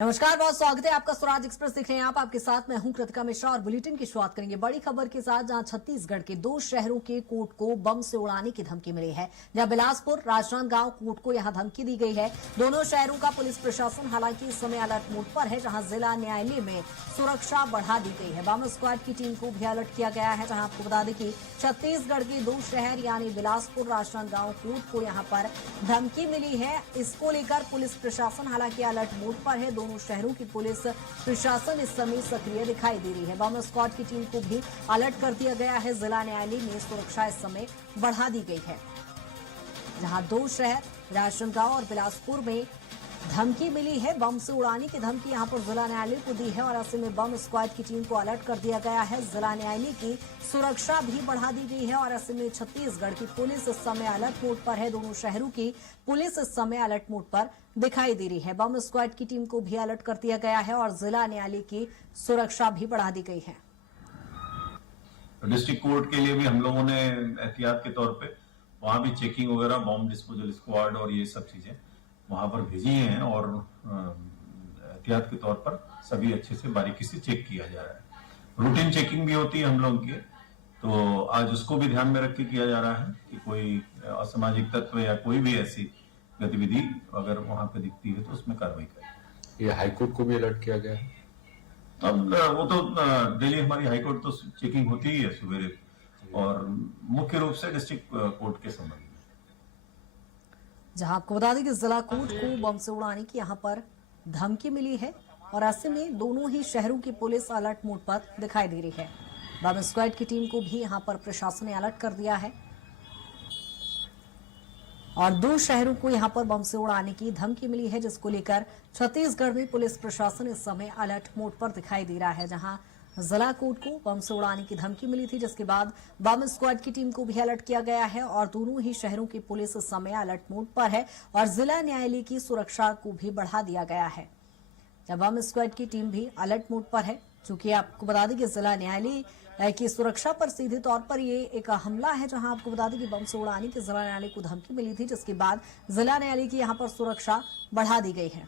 नमस्कार, बहुत स्वागत है आपका। स्वराज एक्सप्रेस देख रहे हैं आप। आपके साथ मैं हूं कृतिका मिश्रा और बुलेटिन की शुरुआत करेंगे बड़ी खबर के साथ, जहां छत्तीसगढ़ के 2 शहरों के कोर्ट को बम से उड़ाने की धमकी मिली है। जहां बिलासपुर राजनांदगांव कोर्ट को यहां धमकी दी गई है। दोनों शहरों का पुलिस प्रशासन हालांकि इस समय अलर्ट मोड पर है, जहां जिला न्यायालय में सुरक्षा बढ़ा दी गई है। बम स्क्वाड की टीम को भी अलर्ट किया गया है। जहां आपको बता दें कि छत्तीसगढ़ के 2 शहर यानी बिलासपुर राजनांदगांव कोर्ट को यहां पर धमकी मिली है। इसको लेकर पुलिस प्रशासन हालांकि अलर्ट मोड पर है। दोनों शहरों की पुलिस प्रशासन इस समय सक्रिय दिखाई दे रही है। बम स्क्वाड की टीम को भी अलर्ट कर दिया गया है। जिला न्यायालय में सुरक्षा इस समय बढ़ा दी गई है। जहां 2 शहर राजनांदगांव और बिलासपुर में धमकी मिली है, बम से उड़ाने की धमकी यहां पर जिला न्यायालय को दी है और ऐसे में बम स्क्वाड की टीम को अलर्ट कर दिया गया है। जिला न्यायालय की सुरक्षा भी बढ़ा दी गई है और ऐसे में छत्तीसगढ़ की पुलिस इस समय अलर्ट मोड पर है। दोनों शहरों की पुलिस इस समय अलर्ट मोड पर दिखाई दे रही है। बम स्क्वाड की टीम को भी अलर्ट कर दिया गया है और जिला न्यायालय की सुरक्षा भी बढ़ा दी गई है। डिस्ट्रिक्ट कोर्ट के लिए भी हम लोगों ने एहतियात के तौर पे वहां भी चेकिंग वगैरह, बॉम्ब डिस्पोजल स्क्वाड और ये सब चीजें वहां पर भेजी हैं और एहतियात के तौर पर सभी अच्छे से बारीकी से चेक किया जा रहा है। रूटीन चेकिंग भी होती है हम लोगों की, तो आज उसको भी ध्यान में रख के किया जा रहा है कि कोई असामाजिक तत्व या कोई भी ऐसी गतिविधि अगर वहां पे दिखती है तो उसमें कार्रवाई करें। ये हाईकोर्ट को भी अलर्ट किया गया है। अब वो तो डेली हमारी हाईकोर्ट तो चेकिंग होती ही है सवेरे, और मुख्य रूप से डिस्ट्रिक्ट कोर्ट के संबंध में। जहां आपको बता दें कि जिला कोर्ट को बम से उड़ाने की यहां पर धमकी मिली है और ऐसे में दोनों ही शहरों की पुलिस अलर्ट मोड पर दिखाई दे रही है। बम स्क्वाड की टीम को भी यहां पर प्रशासन ने अलर्ट कर दिया है और 2 शहरों को यहां पर बम से उड़ाने की धमकी मिली है, जिसको लेकर छत्तीसगढ़ में पुलिस प्रशासन इस समय अलर्ट मोड पर दिखाई दे रहा है। जहां जिला कोर्ट को बम से उड़ाने की धमकी मिली थी, जिसके बाद बम स्क्वाड की टीम को भी अलर्ट किया गया है और दोनों ही शहरों की पुलिस इस समय अलर्ट मोड पर है और जिला न्यायालय की सुरक्षा को भी बढ़ा दिया गया है। जब बम स्क्वाड की टीम भी अलर्ट मोड पर है, चूंकि आपको बता दें कि जिला न्यायालय की सुरक्षा पर सीधे तौर पर ये एक हमला है। जहां आपको बता दें कि बम से उड़ाने की जिला न्यायालय को धमकी मिली थी, जिसके बाद जिला न्यायालय की यहां पर सुरक्षा बढ़ा दी गई है।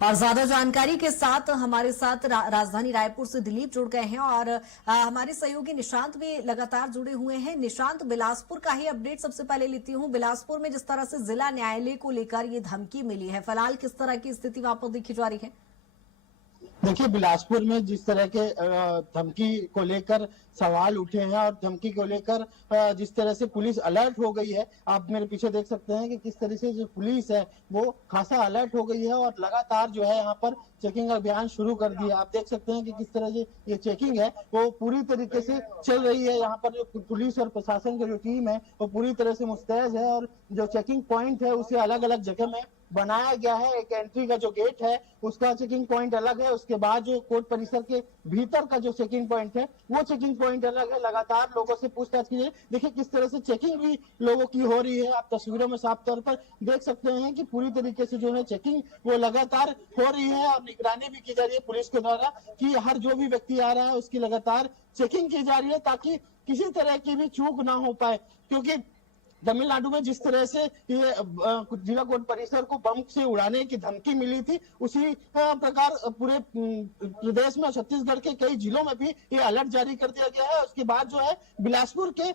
और ज्यादा जानकारी के साथ हमारे साथ राजधानी रायपुर से दिलीप जुड़ गए हैं और हमारे सहयोगी निशांत भी लगातार जुड़े हुए हैं। निशांत, बिलासपुर का ही अपडेट सबसे पहले लेती हूं। बिलासपुर में जिस तरह से जिला न्यायालय को लेकर ये धमकी मिली है, फिलहाल किस तरह की स्थिति वहां पर देखी जा रही है? देखिए, बिलासपुर में जिस तरह के धमकी को लेकर सवाल उठे हैं और धमकी को लेकर जिस तरह से पुलिस अलर्ट हो गई है, आप मेरे पीछे देख सकते हैं कि किस तरह से जो पुलिस है वो खासा अलर्ट हो गई है और लगातार जो है यहाँ पर चेकिंग अभियान शुरू कर दिया। आप देख सकते हैं कि किस तरह से ये चेकिंग है वो पूरी तरीके से चल रही है। यहाँ पर जो पुलिस और प्रशासन की जो टीम है वो पूरी तरह से मुस्तैद है और जो चेकिंग पॉइंट है उसे अलग अलग जगह में बनाया गया है। एक एंट्री का जो गेट है उसका चेकिंग पॉइंट अलग है, उसके बाद जो कोर्ट परिसर के भीतर का जो चेकिंग पॉइंट है वो चेकिंग पॉइंट अलग है। लगातार लोगों से पूछताछ कीजिए, देखिए किस तरह से चेकिंग भी लोगों की हो रही है। आप तस्वीरों में साफ तौर पर देख सकते हैं कि पूरी तरीके से जो है चेकिंग वो लगातार हो रही है और निगरानी भी की जा रही है पुलिस के द्वारा कि हर जो भी व्यक्ति आ रहा है उसकी लगातार चेकिंग की जा रही है ताकि किसी तरह की भी चूक ना हो पाए। क्योंकि तमिलनाडु में जिस तरह से ये जिला कोर्ट परिसर को बम से उड़ाने की धमकी मिली थी, उसी प्रकार पूरे प्रदेश में छत्तीसगढ़ के कई जिलों में भी ये अलर्ट जारी कर दिया गया है। उसके बाद जो है बिलासपुर के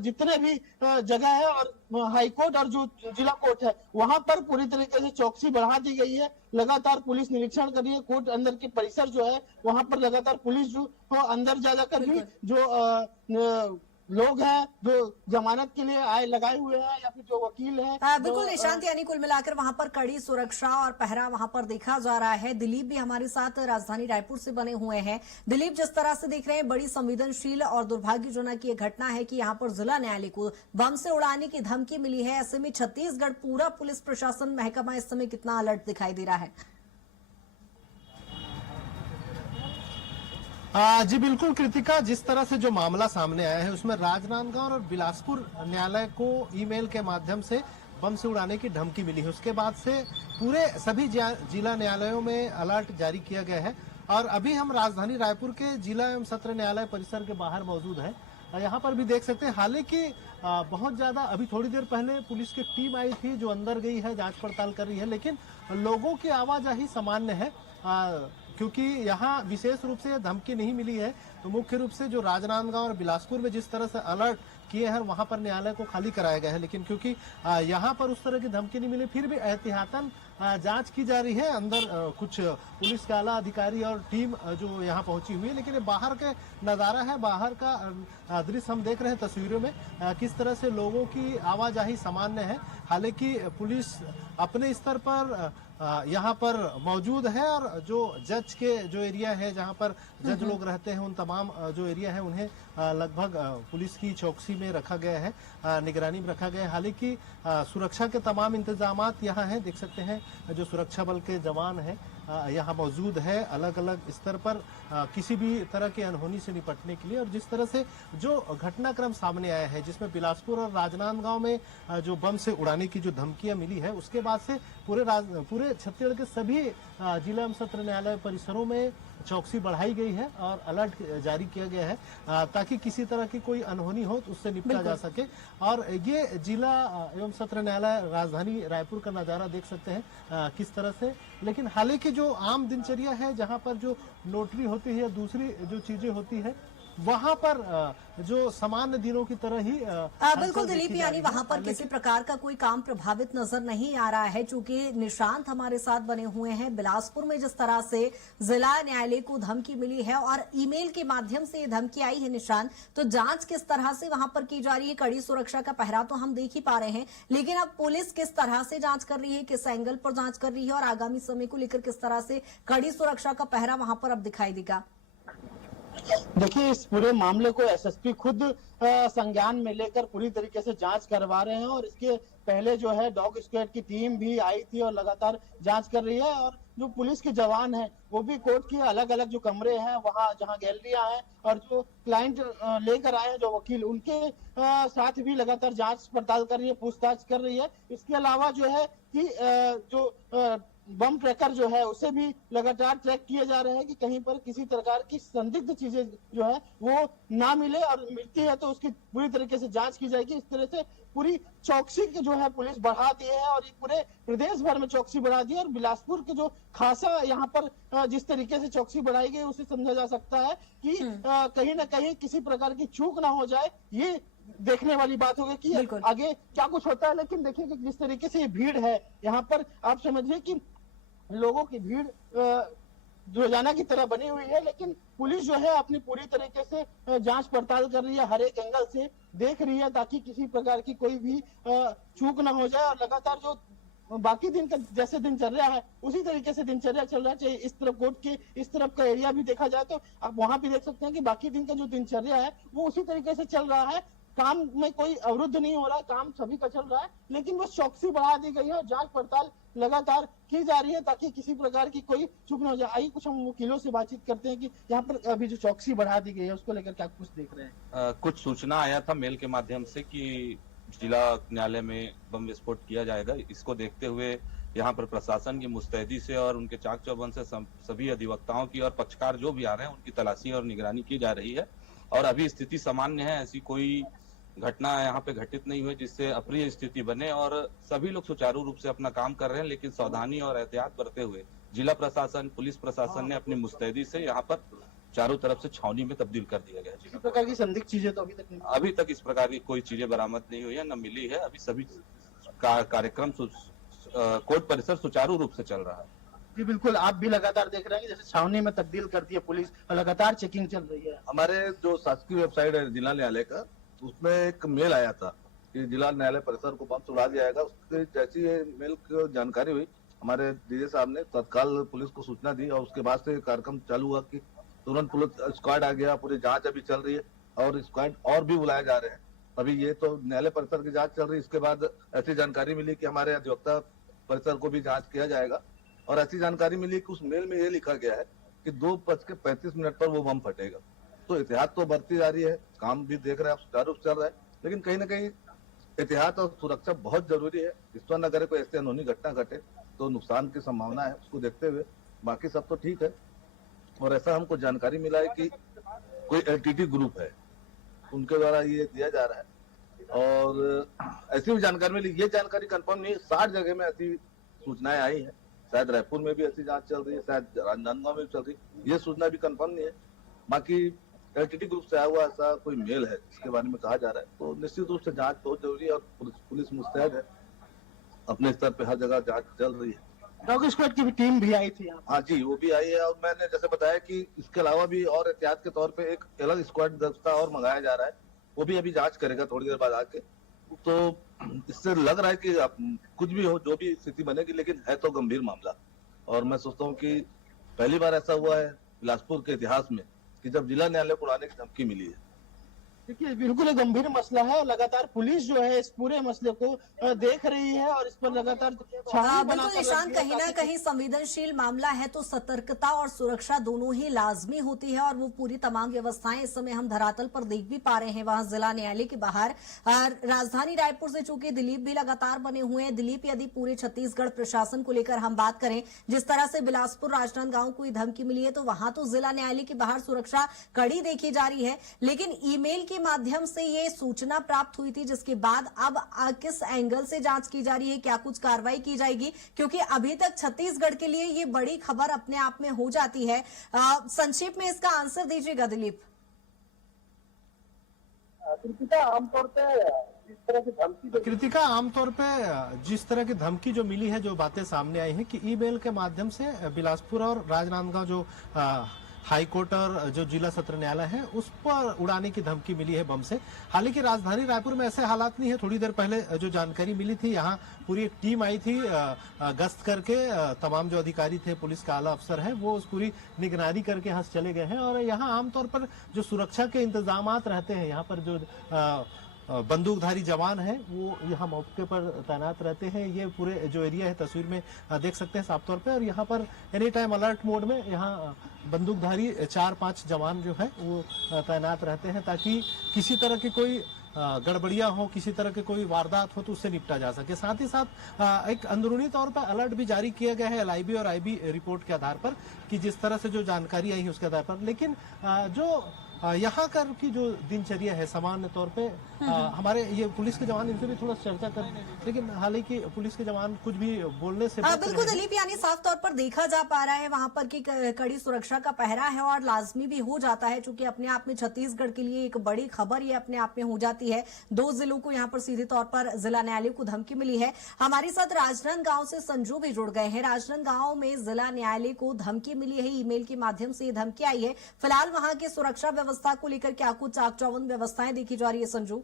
जितने भी जगह है और हाईकोर्ट और जो जिला कोर्ट है वहां पर पूरी तरीके से चौकसी बढ़ा दी गई है। लगातार पुलिस निरीक्षण कर रही है। कोर्ट अंदर के परिसर जो है वहां पर लगातार पुलिस जो अंदर जाकर भी जो लोग हैं जो जमानत के लिए आए लगाए हुए हैं या फिर जो वकील है। बिल्कुल निशांत, यानी कुल मिलाकर वहां पर कड़ी सुरक्षा और पहरा वहां पर देखा जा रहा है। दिलीप भी हमारे साथ राजधानी रायपुर से बने हुए हैं। दिलीप, जिस तरह से देख रहे हैं बड़ी संवेदनशील और दुर्भाग्यजनक ये घटना है कि यहाँ पर जिला न्यायालय को बम से उड़ाने की धमकी मिली है। ऐसे में छत्तीसगढ़ पूरा पुलिस प्रशासन महकमा इस समय कितना अलर्ट दिखाई दे रहा है? जी बिल्कुल कृतिका, जिस तरह से जो मामला सामने आया है उसमें राजनांदगांव और बिलासपुर न्यायालय को ईमेल के माध्यम से बम से उड़ाने की धमकी मिली है। उसके बाद से पूरे सभी जिला न्यायालयों में अलर्ट जारी किया गया है और अभी हम राजधानी रायपुर के जिला एवं सत्र न्यायालय परिसर के बाहर मौजूद हैं। यहाँ पर भी देख सकते हैं। हालांकि बहुत ज्यादा अभी थोड़ी देर पहले पुलिस की टीम आई थी जो अंदर गई है, जांच पड़ताल कर रही है, लेकिन लोगों की आवाजाही सामान्य है। क्योंकि यहाँ विशेष रूप से धमकी नहीं मिली है, तो मुख्य रूप से जो राजनांदगांव और बिलासपुर में जिस तरह से अलर्ट किए हैं वहां पर न्यायालय को खाली कराया गया है, लेकिन क्योंकि यहाँ पर उस तरह की धमकी नहीं मिली, फिर भी एहतियातन जांच की जा रही है। अंदर कुछ पुलिस के आला अधिकारी और टीम जो यहाँ पहुंची हुई है, लेकिन ये बाहर का नजारा है, बाहर का दृश्य हम देख रहे हैं तस्वीरों में, किस तरह से लोगों की आवाजाही सामान्य है। हालांकि पुलिस अपने स्तर पर यहाँ पर मौजूद है और जो जज के जो एरिया है जहाँ पर जज लोग रहते हैं, उन तमाम जो एरिया है उन्हें लगभग पुलिस की चौकसी में रखा गया है, निगरानी में रखा गया है। हालांकि सुरक्षा के तमाम इंतजामात यहाँ हैं, देख सकते हैं जो सुरक्षा बल के जवान हैं यहाँ मौजूद है अलग अलग स्तर पर किसी भी तरह की अनहोनी से निपटने के लिए। और जिस तरह से जो घटनाक्रम सामने आया है, जिसमें बिलासपुर और राजनांदगांव में जो बम से उड़ाने की जो धमकियां मिली है, उसके बाद से पूरे छत्तीसगढ़ के सभी जिला एवं सत्र न्यायालय परिसरों में चौकसी बढ़ाई गई है और अलर्ट जारी किया गया है ताकि किसी तरह की कोई अनहोनी हो तो उससे निपटा जा सके। और ये जिला एवं सत्र न्यायालय राजधानी रायपुर का नजारा देख सकते हैं किस तरह से। लेकिन हालांकि जो आम दिनचर्या है, जहां पर जो नोटरी होती है या दूसरी जो चीजें होती है, वहां पर जो सामान्य दिनों की तरह ही बिल्कुल दिलीप, यानी वहां पर किसी प्रकार का कोई काम प्रभावित नजर नहीं आ रहा है। चूंकि निशांत हमारे साथ बने हुए हैं, बिलासपुर में जिस तरह से जिला न्यायालय को धमकी मिली है और ईमेल के माध्यम से ये धमकी आई है निशांत, तो जांच किस तरह से वहां पर की जा रही है? कड़ी सुरक्षा का पहरा तो हम देख ही पा रहे हैं, लेकिन अब पुलिस किस तरह से जांच कर रही है, किस एंगल पर जांच कर रही है और आगामी समय को लेकर किस तरह से कड़ी सुरक्षा का पहरा वहां पर अब दिखाई देगा? देखिए, इस पूरे मामले को एसएसपी खुद संज्ञान में लेकर पूरी तरीके से जांच करवा रहे हैं और इसके पहले जो है डॉग स्क्वाड की टीम भी आई थी और लगातार जांच कर रही है। और जो पुलिस के जवान हैं वो भी कोर्ट के अलग अलग जो कमरे हैं, वहाँ जहाँ गैलरियां हैं और जो क्लाइंट लेकर आए हैं जो वकील, उनके साथ भी लगातार जांच पड़ताल कर रही है, पूछताछ कर रही है। इसके अलावा जो है कि जो बम ट्रैकर जो है उसे भी लगातार ट्रैक किए जा रहे हैं कि कहीं पर किसी प्रकार की संदिग्ध चीजें जो है वो ना मिले, और मिलती है तो उसकी पूरी तरीके से जांच की जाएगी। इस तरह से पूरी चौकसी की जो है पुलिस बढ़ा दी है और पूरे प्रदेश भर में चौकसी बढ़ा दी है। और बिलासपुर के जो खासा यहाँ पर जिस तरीके से चौकसी बढ़ाई गई उसे समझा जा सकता है कि कहीं ना कहीं किसी प्रकार की चूक ना हो जाए, ये देखने वाली बात होगी कि आगे क्या कुछ होता है। लेकिन देखिए कि जिस तरीके से ये भीड़ है यहाँ पर, आप समझिए कि लोगों की भीड़ रोजाना की तरह बनी हुई है, लेकिन पुलिस जो है अपनी पूरी तरीके से जांच पड़ताल कर रही है, हर एक एंगल से देख रही है ताकि किसी प्रकार की कोई भी चूक ना हो जाए। और लगातार जो बाकी दिन का जैसे दिनचर्या है उसी तरीके से दिनचर्या चल रहा है। इस तरफ कोर्ट के इस तरफ का एरिया भी देखा जाए तो आप वहां भी देख सकते हैं कि बाकी दिन का जो दिनचर्या है वो उसी तरीके से चल रहा है। काम में कोई अवरुद्ध नहीं हो रहा, काम सभी का चल रहा है, लेकिन बस चौकसी बढ़ा दी गई है और जांच पड़ताल लगातार की जा रही है ताकि किसी प्रकार की कोई चूक न हो जाए। आइए कुछ हम वकीलों से बातचीत करते हैं कि यहाँ पर अभी जो चौकसी बढ़ा दी गई है उसको लेकर क्या कुछ देख रहे हैं। कुछ सूचना आया था मेल के माध्यम से कि जिला न्यायालय में बम विस्फोट किया जाएगा। इसको देखते हुए यहाँ पर प्रशासन की मुस्तैदी से और उनके चाक चौबंद से सभी अधिवक्ताओं की और पक्षकार जो भी आ रहे हैं उनकी तलाशी और निगरानी की जा रही है। और अभी स्थिति सामान्य है, ऐसी कोई घटना यहाँ पे घटित नहीं हुई जिससे अप्रिय स्थिति बने और सभी लोग सुचारू रूप से अपना काम कर रहे हैं। लेकिन सावधानी और एहतियात बरते हुए जिला प्रशासन, पुलिस प्रशासन ने अपनी मुस्तैदी से यहाँ पर चारों तरफ से छावनी में तब्दील कर दिया गया है। इस प्रकार की संदिग्ध चीजें तो अभी तक इस प्रकार की कोई चीजें बरामद नहीं हुई है, न मिली है। अभी सभी कार्यक्रम कोर्ट परिसर सुचारू रूप से चल रहा है। जी बिल्कुल, आप भी लगातार देख रहे हैं कि जैसे छावनी में तब्दील कर दी है पुलिस, लगातार चेकिंग चल रही है। हमारे जो शासकीय वेबसाइट है जिला न्यायालय का, उसमें एक मेल आया था कि जिला न्यायालय परिसर को बम से उड़ा दिया जाएगा। उसके जैसी ये मेल की जानकारी हुई, हमारे डीजे साहब ने तत्काल पुलिस को सूचना दी और उसके बाद से कार्यक्रम चालू हुआ कि तुरंत पुलिस स्क्वाड आ गया। पूरी जांच अभी चल रही है और स्क्वाड और भी बुलाए जा रहे हैं। अभी ये तो न्यायालय परिसर की जांच चल रही है, इसके बाद ऐसी जानकारी मिली कि हमारे अधिवक्ता परिसर को भी जांच किया जाएगा। और ऐसी जानकारी मिली कि उस मेल में ये लिखा गया है कि 2:35 पर वो बम फटेगा। तो एहतियात तो बढ़ती जा रही है, काम भी देख रहे हैं आप सुचारू रूप से चल रहा है, लेकिन कहीं ना कहीं एहतियात और सुरक्षा बहुत जरूरी है। ईश्वर न करे कोई ऐसी अनहोनी घटना घटे तो नुकसान की संभावना है, उसको देखते हुए बाकी सब तो ठीक है। और ऐसा हमको जानकारी मिला है कि कोई एलटीटी ग्रुप है उनके द्वारा ये दिया जा रहा है। और ऐसी भी जानकारी मिली, ये जानकारी कंफर्म नहीं है, 60 जगह में ऐसी सूचनाएं आई हैं, शायद रायपुर में भी ऐसी जांच चल रही है, शायद राजनांदगांव में भी चल रही है, ये सूचना भी कंफर्म नहीं है। बाकी एलटीटी ग्रुप से आया हुआ ऐसा कोई मेल है जिसके बारे में कहा जा रहा है, तो निश्चित रूप से जांच बहुत जरूरी है और पुलिस मुस्तैद है, अपने स्तर पे हर जगह जांच चल रही है। डॉग स्क्वाड की भी टीम भी आई थी यहाँ। हाँ जी, वो भी आई है, और मैंने जैसे बताया कि इसके अलावा भी और एहतियात के तौर पे एक अलग स्क्वाड दस्ता और मंगाया जा रहा है, वो भी अभी जांच करेगा थोड़ी देर बाद आके। तो इससे लग रहा है कि कुछ भी हो, जो भी स्थिति बनेगी, लेकिन है तो गंभीर मामला। और मैं सोचता हूँ कि पहली बार ऐसा हुआ है बिलासपुर के इतिहास में कि जब जिला न्यायालय को उड़ाने की धमकी मिली है। देखिए बिल्कुल एक गंभीर मसला है, लगातार पुलिस जो है इस पूरे मसले को देख रही है और इस पर लगातार बिल्कुल निशान, कहीं ना कहीं संवेदनशील मामला है तो सतर्कता और सुरक्षा दोनों ही लाजमी होती है, और वो पूरी तमाम व्यवस्थाएं इस समय हम धरातल पर देख भी पा रहे हैं वहां जिला न्यायालय के बाहर। राजधानी रायपुर से चूंकि दिलीप भी लगातार बने हुए हैं, दिलीप यदि पूरे छत्तीसगढ़ प्रशासन को लेकर हम बात करें, जिस तरह से बिलासपुर राजनांदगांव को धमकी मिली है, तो वहां तो जिला न्यायालय के बाहर सुरक्षा कड़ी देखी जा रही है, लेकिन ईमेल के माध्यम से ये सूचना प्राप्त हुई थी, जिसके बाद अब किस एंगल से जांच की जा रही है, क्या कुछ कार्रवाई की जाएगी, क्योंकि अभी तक छत्तीसगढ़ के लिए ये बड़ी खबर अपने आप में हो जाती है। संक्षेप में इसका आंसर दीजिएगा दिलीप। कृतिका आमतौर पे जिस तरह की धमकी कृतिका आमतौर पे जिस तरह की धमकी जो मिली है, जो बातें सामने आई हैं कि ईमेल के माध्यम से बिलासपुर और राजनांदगांव जो हाई कोर्ट और जो जिला सत्र न्यायालय है उस पर उड़ाने की धमकी मिली है बम से। हालांकि राजधानी रायपुर में ऐसे हालात नहीं है। थोड़ी देर पहले जो जानकारी मिली थी, यहाँ पूरी एक टीम आई थी गश्त करके, तमाम जो अधिकारी थे, पुलिस का आला अफसर है, वो उस पूरी निगरानी करके यहाँ चले गए हैं। और यहाँ आमतौर पर जो सुरक्षा के इंतजाम रहते हैं, यहाँ पर जो बंदूकधारी जवान है वो यहाँ मौके पर तैनात रहते हैं। ये पूरे जो एरिया है तस्वीर में देख सकते हैं साफ तौर पे, और यहाँ पर एनी टाइम अलर्ट मोड में यहाँ बंदूकधारी 4-5 जवान जो है वो तैनात रहते हैं, ताकि किसी तरह की कोई गड़बड़ियां हो, किसी तरह की कोई वारदात हो तो उससे निपटा जा सके। साथ ही साथ एक अंदरूनी तौर पर अलर्ट भी जारी किया गया है एलआईबी और आईबी रिपोर्ट के आधार पर, कि जिस तरह से जो जानकारी आई है उसके आधार पर। लेकिन जो यहाँ कर की जो दिनचर्या है सामान्य तौर पे, हमारे ये पुलिस के जवान, इनसे भी थोड़ा चर्चा कर, लेकिन हालांकि पुलिस के जवान कुछ भी बोलने से बिल्कुल दिलीप, यानी साफ तौर पर देखा जा पा रहा है वहां पर कि कड़ी सुरक्षा का पहरा है, और लाजमी भी हो जाता है, क्योंकि अपने आप में छत्तीसगढ़ के लिए एक बड़ी खबर ये अपने आप में हो जाती है। 2 जिलों को यहाँ पर सीधे तौर पर जिला न्यायालय को धमकी मिली है। हमारे साथ राजनांदगांव से संजू भी जुड़ गए हैं। राजनांदगांव में जिला न्यायालय को धमकी मिली है, ईमेल के माध्यम से ये धमकी आई है। फिलहाल वहां की सुरक्षा व्यवस्था को लेकर क्या कुछ चाक चौबंद व्यवस्थाएं देखी जा रही है संजू?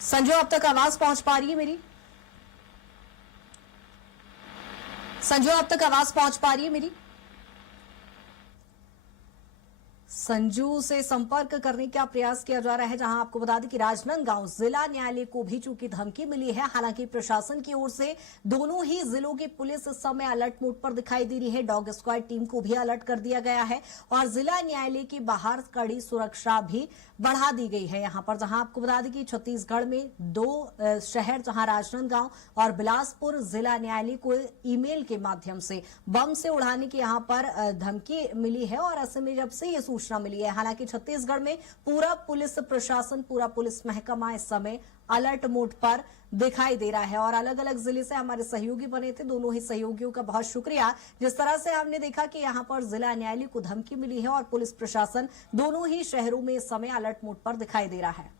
संजू, अब तक आवाज पहुंच पा रही है मेरी? संजू, अब तक आवाज पहुंच पा रही है मेरी? संजू से संपर्क करने का प्रयास किया जा रहा है, जहां आपको बता दें कि राजनांदगांव जिला न्यायालय को भी चूंकि धमकी मिली है। हालांकि प्रशासन की ओर से दोनों ही जिलों की पुलिस इस समय अलर्ट मोड पर दिखाई दे रही है। डॉग स्क्वाड टीम को भी अलर्ट कर दिया गया है, और जिला न्यायालय के बाहर कड़ी सुरक्षा भी बढ़ा दी गई है। यहाँ पर जहां आपको बता दें कि छत्तीसगढ़ में 2 शहर, जहां राजनांदगांव और बिलासपुर, जिला न्यायालय को ईमेल के माध्यम से बम से उड़ाने की यहाँ पर धमकी मिली है, और ऐसे में जब से ये सूचना मिली है, हालांकि छत्तीसगढ़ में पूरा पुलिस प्रशासन, पूरा पुलिस महकमा इस समय अलर्ट मोड पर दिखाई दे रहा है। और अलग अलग जिले से हमारे सहयोगी बने थे, दोनों ही सहयोगियों का बहुत शुक्रिया। जिस तरह से हमने देखा कि यहाँ पर जिला न्यायालय को धमकी मिली है और पुलिस प्रशासन दोनों ही शहरों में इस समय अलर्ट मोड पर दिखाई दे रहा है।